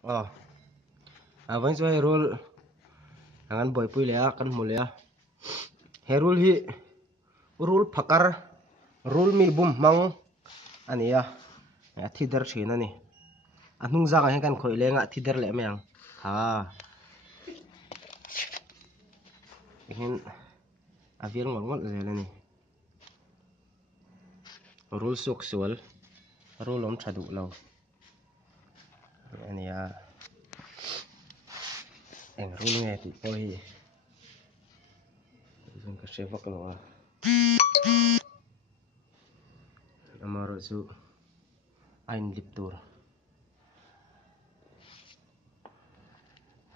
Avang so herul angan boy pui lea kan mulea herul hi rul phakar rul mi bum mang ania thider thina ni anung jang he kan khoi lenga thider le meang hin avial ngol ngol le ni rul suk sual rul om thadu lo ania eng rul nge ti po hi jung ka shevak lo amaro chu ain lip tur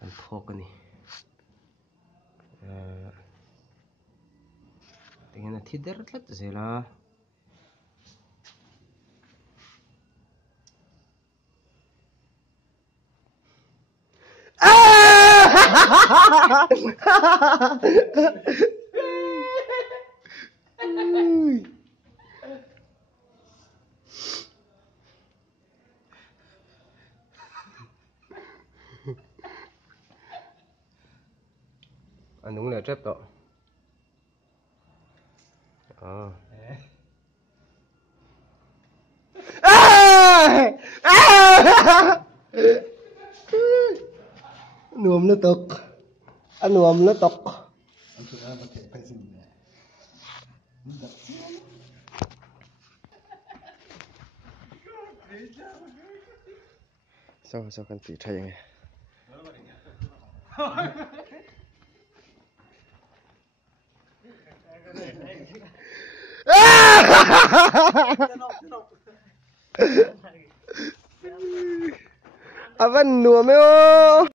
an phok ani tingena thider tlat zela anung le trap to nuông nó tục anh nuông nó tục sao kan ti thai nge avan nuông me o